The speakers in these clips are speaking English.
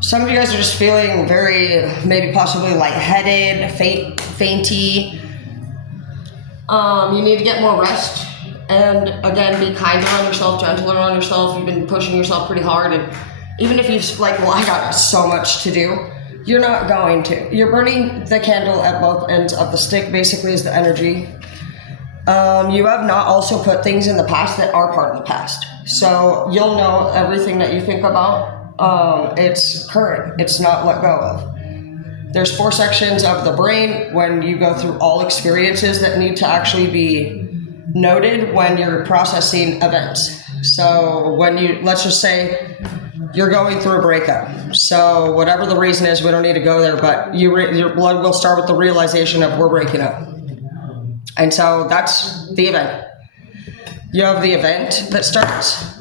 Some of you guys are just feeling very, maybe possibly lightheaded, fainty. You need to get more rest. And again, be kinder on yourself, gentler on yourself. You've been pushing yourself pretty hard. And even if you've like, well, I got so much to do, you're not going to. You're burning the candle at both ends of the stick, basically, is the energy. You have not also put things in the past that are part of the past. So you'll know everything that you think about. It's current. It's not let go of. There's 4 sections of the brain when you go through all experiences that need to actually be noted when you're processing events. So when you, let's just say you're going through a breakup. So whatever the reason is, we don't need to go there, but your blood will start with the realization of we're breaking up. And so that's the event. You have the event that starts.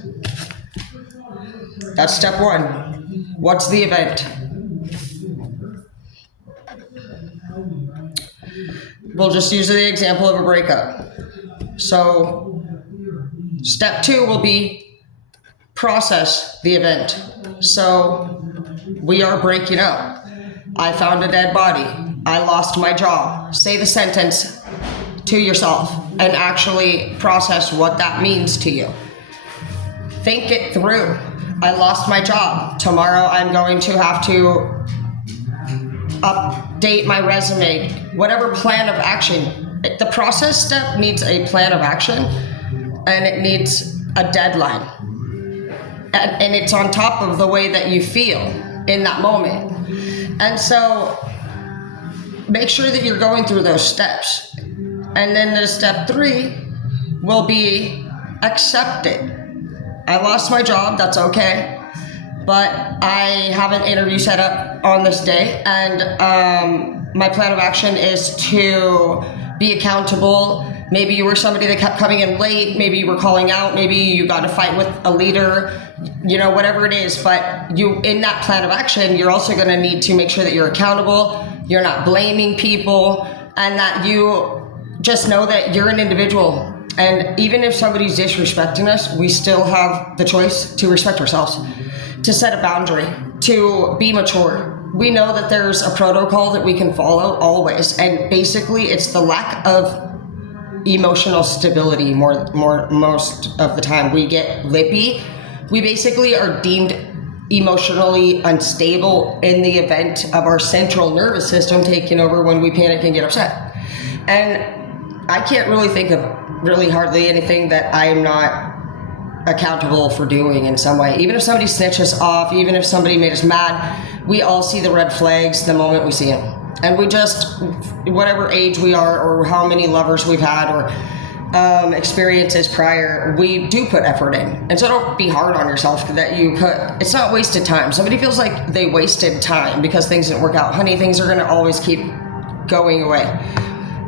That's step 1. What's the event? We'll just use the example of a breakup. So step 2 will be process the event. So we are breaking up. I found a dead body. I lost my job. Say the sentence to yourself and actually process what that means to you. Think it through. I lost my job. Tomorrow I'm going to have to update my resume. Whatever plan of action. The process step needs a plan of action and it needs a deadline. And it's on top of the way that you feel in that moment. And so make sure that you're going through those steps. And then the step 3 will be accept it. I lost my job, that's okay. But I have an interview set up on this day, and my plan of action is to be accountable. Maybe you were somebody that kept coming in late, maybe you were calling out, maybe you got a fight with a leader, whatever it is, but you, in that plan of action, you're also gonna need to make sure that you're accountable, you're not blaming people, and that you just know that you're an individual. And even if somebody's disrespecting us, we still have the choice to respect ourselves, to set a boundary, to be mature. We know that there's a protocol that we can follow always, and basically it's the lack of emotional stability most of the time. We get lippy. We basically are deemed emotionally unstable in the event of our central nervous system taking over when we panic and get upset. And I can't really think of really hardly anything that I'm not accountable for doing in some way. Even if somebody snitched us off, even if somebody made us mad, we all see the red flags the moment we see them. And we just, whatever age we are or how many lovers we've had or experiences prior, we do put effort in. And so don't be hard on yourself that you put, it's not wasted time. Somebody feels like they wasted time because things didn't work out. Honey, things are gonna always keep going away.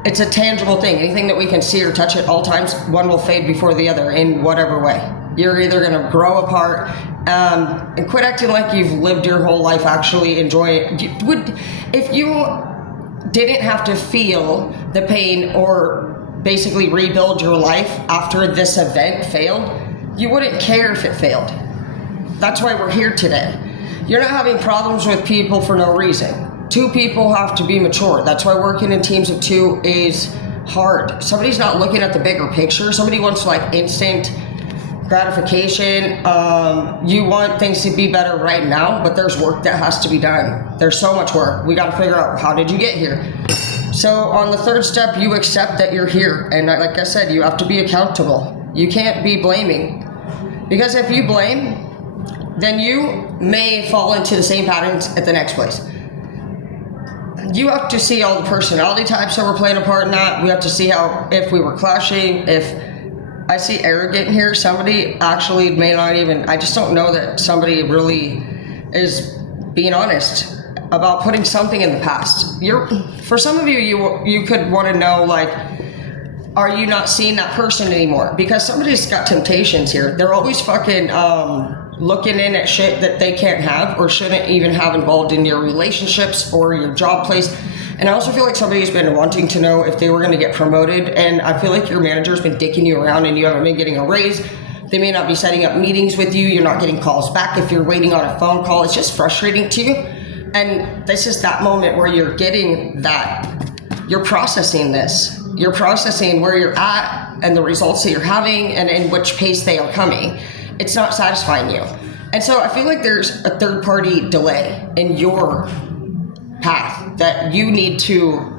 It's a tangible thing. Anything that we can see or touch at all times, one will fade before the other in whatever way. You're either going to grow apart and quit acting like you've lived your whole life actually enjoying it. If you didn't have to feel the pain or basically rebuild your life after this event failed, you wouldn't care if it failed. That's why we're here today. You're not having problems with people for no reason. 2 people have to be mature. That's why working in teams of 2 is hard. Somebody's not looking at the bigger picture. Somebody wants like instant gratification. You want things to be better right now, but there's work that has to be done. There's so much work. We got to figure out, how did you get here? So on the 3rd step, you accept that you're here. And like I said, you have to be accountable. You can't be blaming. Because if you blame, then you may fall into the same patterns at the next place. You have to see all the personality types that were playing a part in that. We have to see if we were clashing. If I see arrogant here, somebody actually may not even, I just don't know that somebody really is being honest about putting something in the past. For some of you, you could want to know, like, are you not seeing that person anymore? Because somebody's got temptations here. They're always fucking looking in at shit that they can't have or shouldn't even have involved in your relationships or your job place. And I also feel like somebody's been wanting to know if they were going to get promoted, and I feel like your manager's been dicking you around and you haven't been getting a raise They may not be setting up meetings with you. You're not getting calls back if you're waiting on a phone call. It's just frustrating to you. And this is that moment where you're getting that, you're processing this. You're processing where you're at and the results that you're having and in which pace they are coming. It's not satisfying you. And so I feel like there's a third party delay in your path that you need to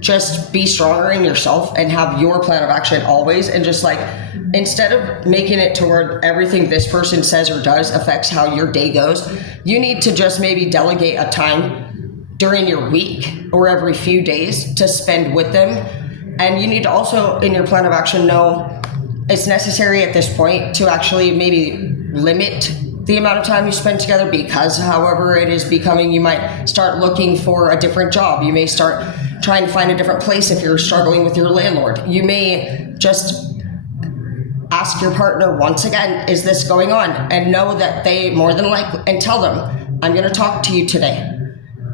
just be stronger in yourself and have your plan of action always. And just like, instead of making it to where everything this person says or does affects how your day goes, you need to just maybe delegate a time during your week or every few days to spend with them. And you need to also, in your plan of action, know it's necessary at this point to actually maybe limit the amount of time you spend together, because however it is becoming, you might start looking for a different job. You may start trying to find a different place if you're struggling with your landlord. You may just ask your partner once again, is this going on? And know that they more than likely, and tell them, I'm going to talk to you today.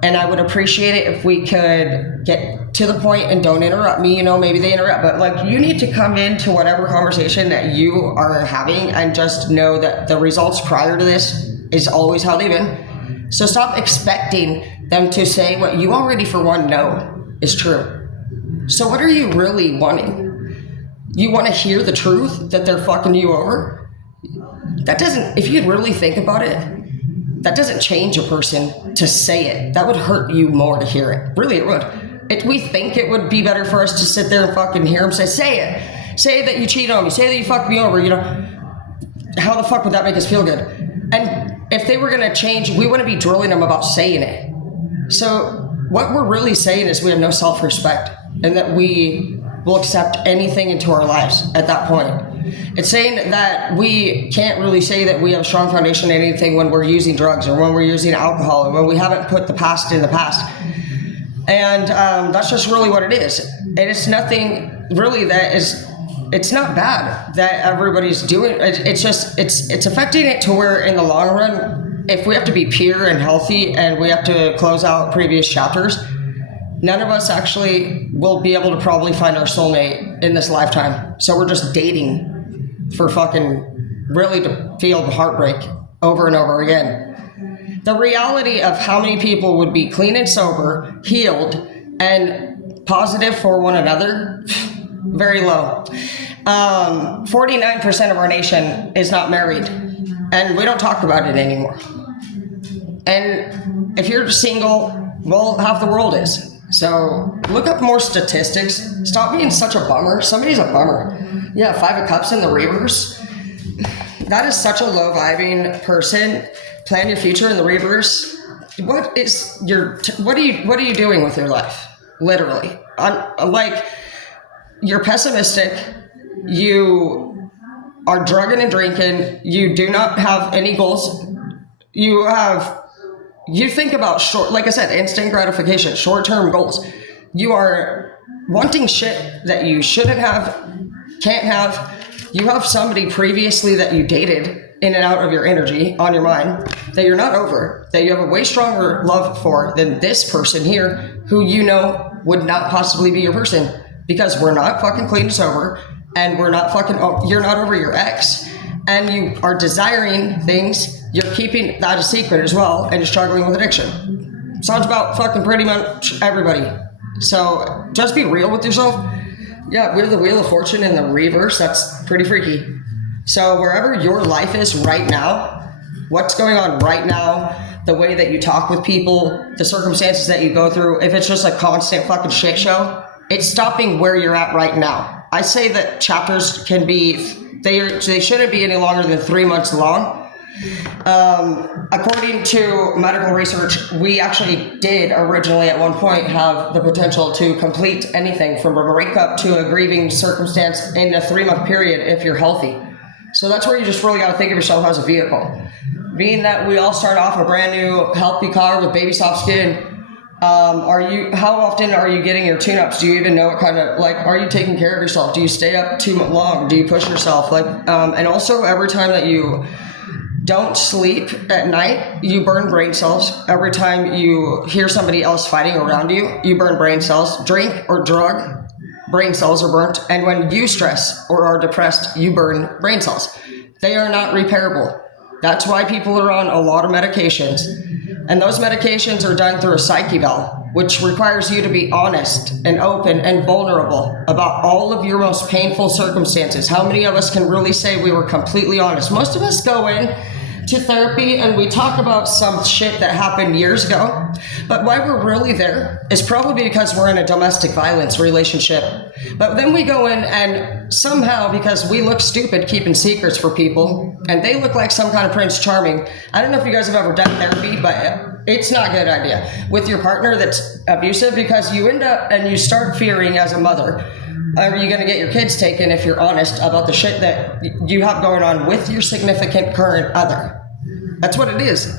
And I would appreciate it if we could get to the point and don't interrupt me. You know, maybe they interrupt, but like, you need to come into whatever conversation that you are having and just know that the results prior to this is always how they've been. So stop expecting them to say what you already, for one, know is true. So what are you really wanting? You want to hear the truth that they're fucking you over? That doesn't, if you really think about it, that doesn't change a person to say it. That would hurt you more to hear it. Really, it would. We think it would be better for us to sit there and fucking hear them say it. Say that you cheated on me. Say that you fucked me over, you know. How the fuck would that make us feel good? And if they were going to change, we wouldn't be drilling them about saying it. So what we're really saying is we have no self-respect and that we will accept anything into our lives at that point. It's saying that we can't really say that we have a strong foundation in anything when we're using drugs or when we're using alcohol or when we haven't put the past in the past. And that's just really what it is. And it's nothing really that is, it's not bad that everybody's doing. It's just, it's affecting it to where in the long run, if we have to be pure and healthy and we have to close out previous chapters, none of us actually will be able to probably find our soulmate in this lifetime. So we're just dating for fucking really to feel the heartbreak over and over again. The reality of how many people would be clean and sober, healed, and positive for one another, very low. 49% of our nation is not married, and we don't talk about it anymore. And if you're single, well, half the world is. So look up more statistics. Stop being such a bummer. Somebody's a bummer. Yeah, 5 of Cups in the reverse. That is such a low vibing person. Plan your future in the reverse. What is your? What are you doing with your life? Literally, like, you're pessimistic. You are drugging and drinking. You do not have any goals. You think about short, like I said, instant gratification, short-term goals. You are wanting shit that you shouldn't have, can't have. You have somebody previously that you dated in and out of your energy on your mind that you're not over, that you have a way stronger love for than this person here who you know would not possibly be your person, because we're not fucking clean and sober, and we're not fucking, you're not over your ex, and you are desiring things. You're keeping that a secret as well, and you're struggling with addiction. Sounds about fucking pretty much everybody. So just be real with yourself. Yeah, with the Wheel of Fortune in the reverse, that's pretty freaky. So wherever your life is right now, what's going on right now, the way that you talk with people, the circumstances that you go through, if it's just a constant fucking shit show, it's stopping where you're at right now. I say that chapters can be, they shouldn't be any longer than 3 months long. According to medical research, we actually did originally at one point have the potential to complete anything from a breakup to a grieving circumstance in a 3-month period if you're healthy. So that's where you just really got to think of yourself as a vehicle. Being that we all start off a brand new healthy car with baby soft skin, how often are you getting your tune-ups? Do you even know what kind of, like, are you taking care of yourself? Do you stay up too long? Do you push yourself? Like, and also every time that you don't sleep at night, you burn brain cells. Every time you hear somebody else fighting around you, you burn brain cells. Drink or drug, brain cells are burnt. And when you stress or are depressed, you burn brain cells. They are not repairable. That's why people are on a lot of medications. And those medications are done through a psych eval, which requires you to be honest and open and vulnerable about all of your most painful circumstances. How many of us can really say we were completely honest? Most of us go in to therapy and we talk about some shit that happened years ago, but why we're really there is probably because we're in a domestic violence relationship. But then we go in and somehow, because we look stupid keeping secrets for people and they look like some kind of Prince Charming. I don't know if you guys have ever done therapy, but it's not a good idea with your partner that's abusive, because you end up and you start fearing as a mother, are you going to get your kids taken if you're honest about the shit that you have going on with your significant current other? That's what it is.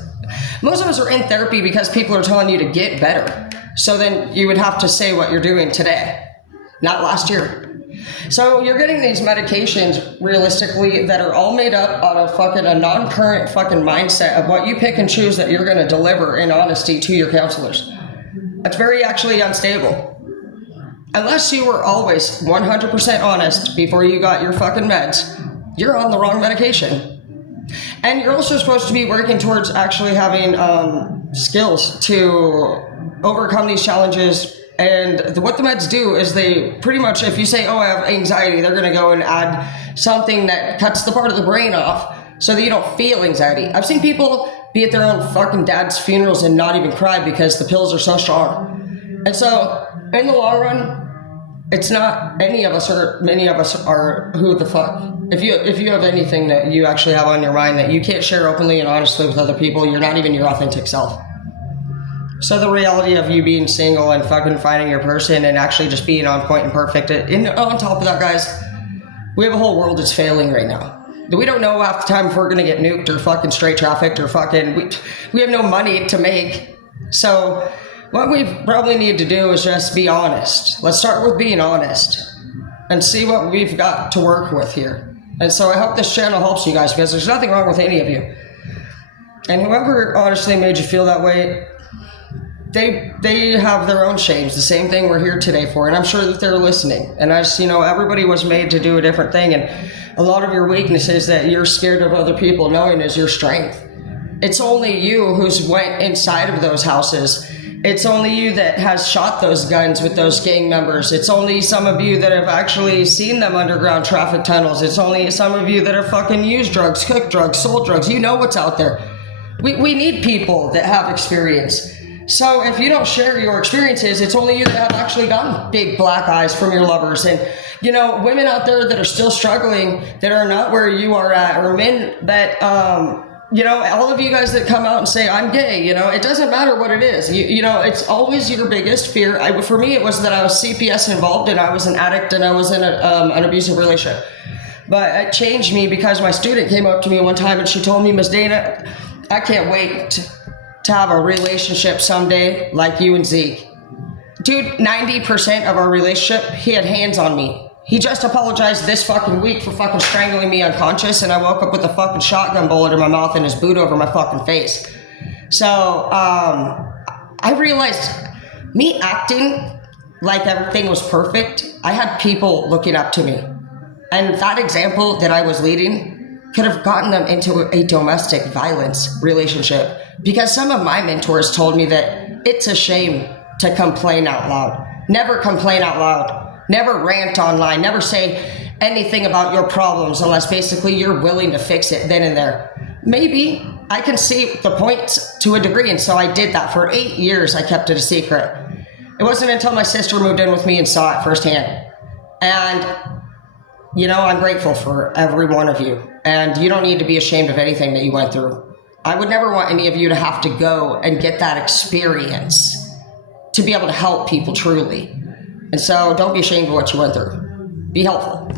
Most of us are in therapy because people are telling you to get better. So then you would have to say what you're doing today, not last year. So you're getting these medications realistically that are all made up out of fucking a non-current fucking mindset of what you pick and choose that you're going to deliver in honesty to your counselors. That's very actually unstable. Unless you were always 100% honest before you got your fucking meds, you're on the wrong medication. And you're also supposed to be working towards actually having skills to overcome these challenges. And what the meds do is they pretty much, if you say, oh, I have anxiety, they're going to go and add something that cuts the part of the brain off so that you don't feel anxiety. I've seen people be at their own fucking dad's funerals and not even cry because the pills are so strong. And so in the long run, it's not any of us, or many of us are who the fuck. If you have anything that you actually have on your mind that you can't share openly and honestly with other people, you're not even your authentic self. So the reality of you being single and fucking finding your person and actually just being on point and perfect, and on top of that, guys, we have a whole world that's failing right now. We don't know half the time if we're gonna get nuked or fucking straight trafficked or fucking, we have no money to make. So what we probably need to do is just be honest. Let's start with being honest and see what we've got to work with here. And so I hope this channel helps you guys, because there's nothing wrong with any of you. And whoever honestly made you feel that way, they have their own shames. The same thing we're here today for, and I'm sure that they're listening. And I just, everybody was made to do a different thing, and a lot of your weaknesses that you're scared of other people knowing is your strength. It's only you who's went inside of those houses. It's only you that has shot those guns with those gang members. It's only some of you that have actually seen them underground traffic tunnels. It's only some of you that have fucking used drugs, cooked drugs, sold drugs. You know what's out there. We need people that have experience. So if you don't share your experiences, it's only you that have actually gotten big black eyes from your lovers. And, women out there that are still struggling, that are not where you are at, or men that, all of you guys that come out and say, I'm gay, it doesn't matter what it is. It's always your biggest fear. For me, it was that I was CPS involved and I was an addict and I was in an abusive relationship. But it changed me because my student came up to me one time and she told me, Miss Dana, I can't wait to have a relationship someday like you and Zeke. Dude, 90% of our relationship, he had hands on me. He just apologized this fucking week for fucking strangling me unconscious, and I woke up with a fucking shotgun bullet in my mouth and his boot over my fucking face. So, I realized me acting like everything was perfect, I had people looking up to me. And that example that I was leading could have gotten them into a domestic violence relationship, because some of my mentors told me that it's a shame to complain out loud. Never complain out loud. Never rant online. Never say anything about your problems unless basically you're willing to fix it then and there. Maybe I can see the point to a degree, and so I did that. For 8 years, I kept it a secret. It wasn't until my sister moved in with me and saw it firsthand. And, I'm grateful for every one of you. And you don't need to be ashamed of anything that you went through. I would never want any of you to have to go and get that experience to be able to help people truly. And so don't be ashamed of what you went through. Be helpful.